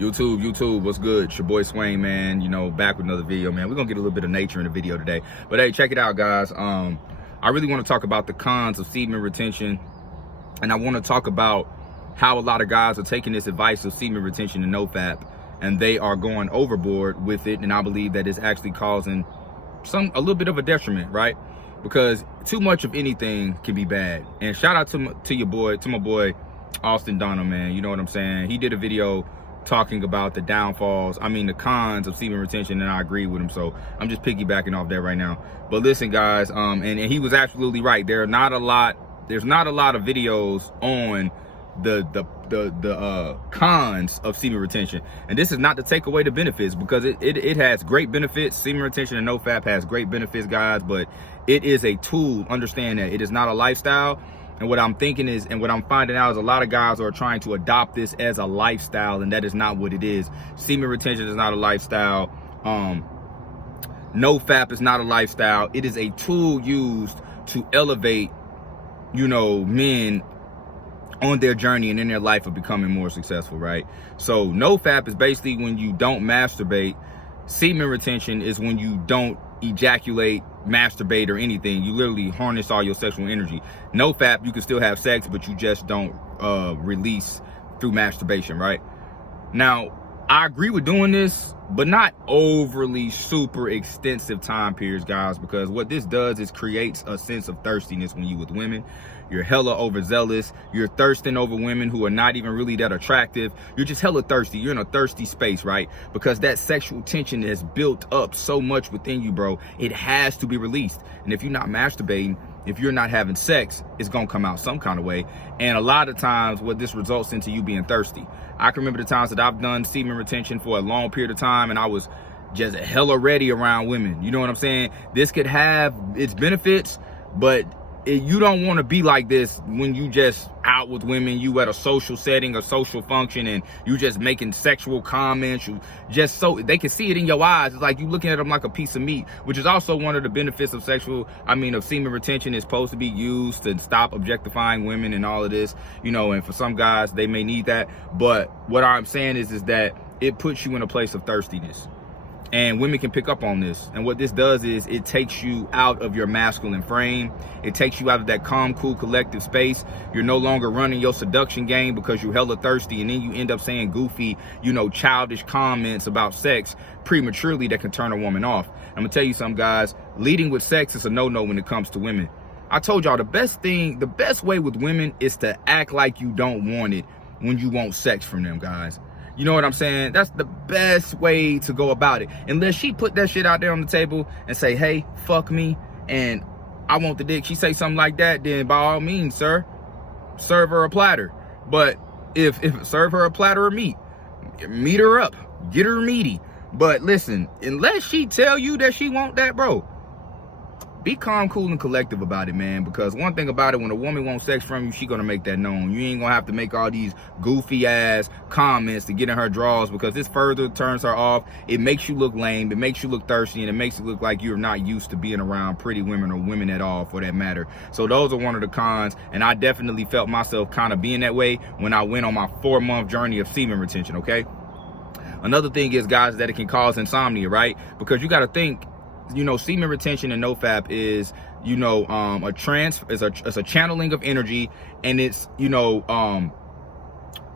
YouTube, what's good? It's your boy Swain, man. You know, back with another video, man. We're gonna get a little bit of nature in the video today. But hey, check it out, guys. I really want to talk about the cons of semen retention, and I want to talk about how a lot of guys are taking this advice of semen retention and nofap, and they are going overboard with it. And I believe that it's actually causing a little bit of a detriment, right? Because too much of anything can be bad. And shout out to my boy Austin Donald, man. You know what I'm saying? He did a video talking about the the cons of semen retention, and I agree with him. So I'm just piggybacking off that right now. But listen, guys, and he was absolutely right. There's not a lot of videos on the cons of semen retention. And this is not to take away the benefits, because it has great benefits. Semen retention and nofap has great benefits, guys, but it is a tool. Understand that it is not a lifestyle. And what I'm thinking is, and what I'm finding out is, a lot of guys are trying to adopt this as a lifestyle, and that is not what it is. Semen retention is not a lifestyle. Nofap is not a lifestyle. It is a tool used to elevate, men on their journey and in their life of becoming more successful, right? So nofap is basically when you don't masturbate. Semen retention is when you don't ejaculate, masturbate, or anything. You literally harness all your sexual energy. Nofap, you can still have sex, but you just don't release through masturbation, right? Now, I agree with doing this, but not overly super extensive time periods, guys, because what this does is creates a sense of thirstiness when you with women. You're hella overzealous. You're thirsting over women who are not even really that attractive. You're just hella thirsty. You're in a thirsty space, right? Because that sexual tension has built up so much within you, bro. It has to be released. And if you're not masturbating, if you're not having sex, it's gonna come out some kind of way. And a lot of times what this results into you being thirsty. I can remember the times that I've done semen retention for a long period of time, and I was just hella ready around women. You know what I'm saying? This could have its benefits, but you don't want to be like this when you just out with women, you at a social setting, a social function, and you just making sexual comments. You just so they can see it in your eyes. It's like you looking at them like a piece of meat, which is also one of the benefits of of semen retention. Is supposed to be used to stop objectifying women and all of this, and for some guys, they may need that. But what I'm saying is that it puts you in a place of thirstiness. And women can pick up on this. And what this does is it takes you out of your masculine frame. It takes you out of that calm, cool, collective space. You're no longer running your seduction game because you're hella thirsty. And then you end up saying goofy, childish comments about sex prematurely that can turn a woman off. I'm gonna tell you something, guys. Leading with sex is a no-no when it comes to women. I told y'all the best way with women is to act like you don't want it when you want sex from them, guys. You know what I'm saying? That's the best way to go about it. Unless she put that shit out there on the table and say, hey, fuck me, and I want the dick. She say something like that, then by all means, sir, serve her a platter. But if serve her a platter of meat her up, get her meaty. But listen, unless she tell you that she want that, bro, be calm, cool, and collective about it, man. Because one thing about it, when a woman wants sex from you, she gonna make that known. You ain't gonna have to make all these goofy ass comments to get in her draws, because this further turns her off. It makes you look lame, it makes you look thirsty, and it makes it look like you're not used to being around pretty women, or women at all for that matter. So those are one of the cons, and I definitely felt myself kind of being that way when I went on my 4-month journey of semen retention, okay? Another thing is, guys, that it can cause insomnia, right? Because you gotta think, semen retention and nofap is, it's a channeling of energy, and it's,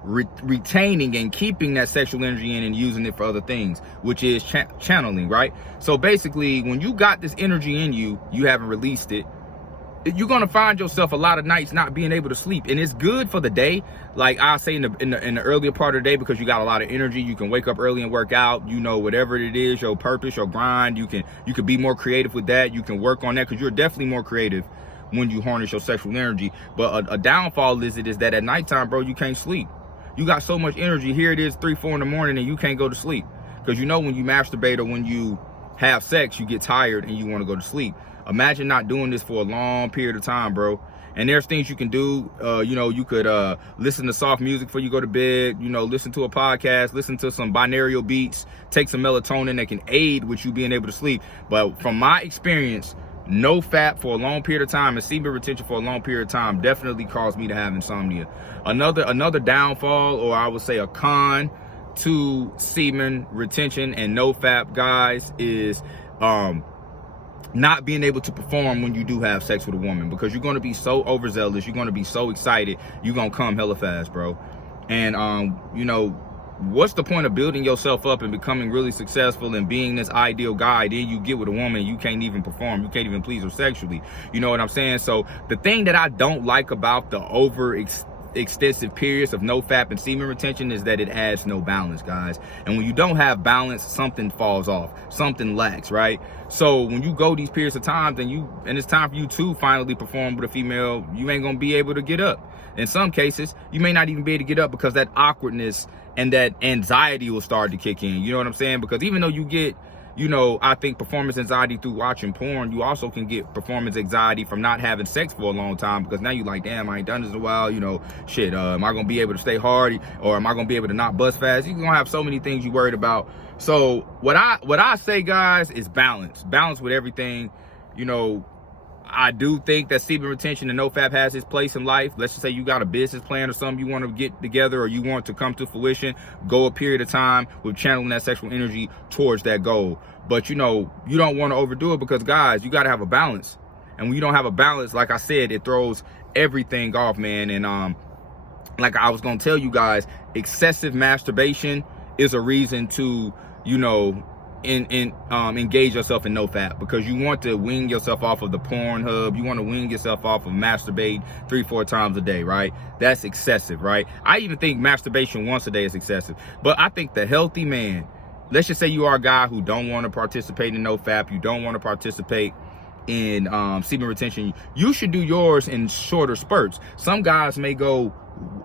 retaining and keeping that sexual energy in and using it for other things, which is channeling, right? So basically, when you got this energy in you, you haven't released it, you're gonna find yourself a lot of nights not being able to sleep. And it's good for the day, like I say in the earlier part of the day, because you got a lot of energy. You can wake up early and work out, whatever it is, your purpose, your grind, you can be more creative with that. You can work on that, because you're definitely more creative when you harness your sexual energy. But a downfall is that at nighttime, bro, you can't sleep. You got so much energy. Here it is 3-4 in the morning, and you can't go to sleep, because when you masturbate or when you have sex, you get tired and you want to go to sleep. Imagine not doing this for a long period of time, bro. And there's things you can do. You could listen to soft music before you go to bed, listen to a podcast, listen to some binaural beats, take some melatonin that can aid with you being able to sleep. But from my experience, nofap for a long period of time and semen retention for a long period of time definitely caused me to have insomnia. Another downfall, or I would say a con, to semen retention and nofap, guys, is not being able to perform when you do have sex with a woman, because you're going to be so overzealous, you're going to be so excited, you're going to come hella fast, bro. And you know, what's the point of building yourself up and becoming really successful and being this ideal guy? Then you get with a woman, you can't even perform, you can't even please her sexually. You know what I'm saying? So the thing that I don't like about the extensive periods of nofap and semen retention is that it adds no balance, guys. And when you don't have balance, something falls off, something lacks, right? So when you go these periods of times and it's time for you to finally perform with a female, you ain't gonna be able to get up. In some cases, you may not even be able to get up because that awkwardness and that anxiety will start to kick in. You know what I'm saying? Because even though you get, you know, I think performance anxiety through watching porn, you also can get performance anxiety from not having sex for a long time, because now you're like, damn, I ain't done this in a while, you know, shit, am I gonna be able to stay hard, or am I gonna be able to not bust fast? You're gonna have so many things you worried about. So what I say, guys, is balance with everything. You know, I do think that semen retention and nofap has its place in life. Let's just say you got a business plan or something you want to get together, or you want to come to fruition, go a period of time with channeling that sexual energy towards that goal. But you know, you don't want to overdo it, because guys, you got to have a balance. And when you don't have a balance, like I said, it throws everything off, man. And like I was going to tell you guys, excessive masturbation is a reason to, you know, engage yourself in nofap, because you want to wean yourself off of the Pornhub, you want to wean yourself off of masturbate 3-4 times a day, right? That's excessive, right? I even think masturbation once a day is excessive. But I think the healthy man, let's just say you are a guy who don't want to participate in nofap, you don't want to participate in semen retention, you should do yours in shorter spurts. Some guys may go,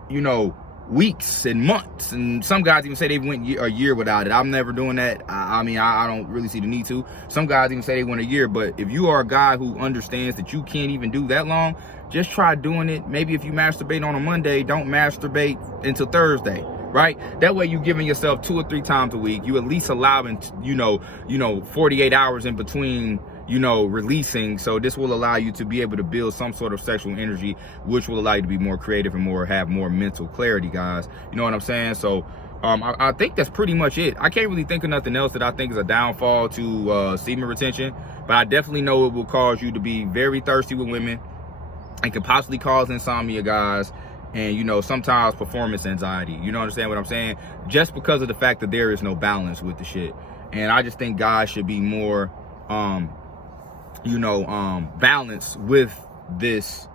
you know, weeks and months, and some guys even say they went a year without it. I'm never doing that. I mean, I don't really see the need to. Some guys even say they went a year. But if you are a guy who understands that you can't even do that long, just try doing it. Maybe if you masturbate on a Monday, don't masturbate until Thursday, right? That way you're giving yourself 2 or 3 times a week. You at least allowing, you know, 48 hours in between, you know, releasing. So this will allow you to be able to build some sort of sexual energy, which will allow you to be more creative and have more mental clarity, guys. You know what I'm saying? So I think that's pretty much it. I can't really think of nothing else that I think is a downfall to semen retention, but I definitely know it will cause you to be very thirsty with women and can possibly cause insomnia, guys. And, you know, sometimes performance anxiety. You know, understand what I'm saying? Just because of the fact that there is no balance with the shit. And I just think guys should be more balance with this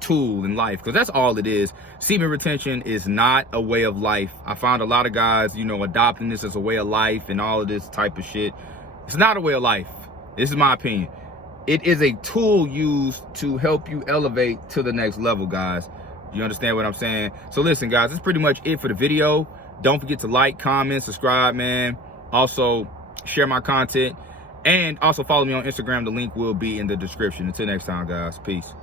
tool in life, because that's all it is. Semen retention is not a way of life. I found a lot of guys, you know, adopting this as a way of life and all of this type of shit. It's not a way of life. This is my opinion. It is a tool used to help you elevate to the next level, guys. You understand what I'm saying? So listen, guys, that's pretty much it for the video. Don't forget to like, comment, subscribe, man. Also share my content. And also follow me on Instagram. The link will be in the description. Until next time, guys. Peace.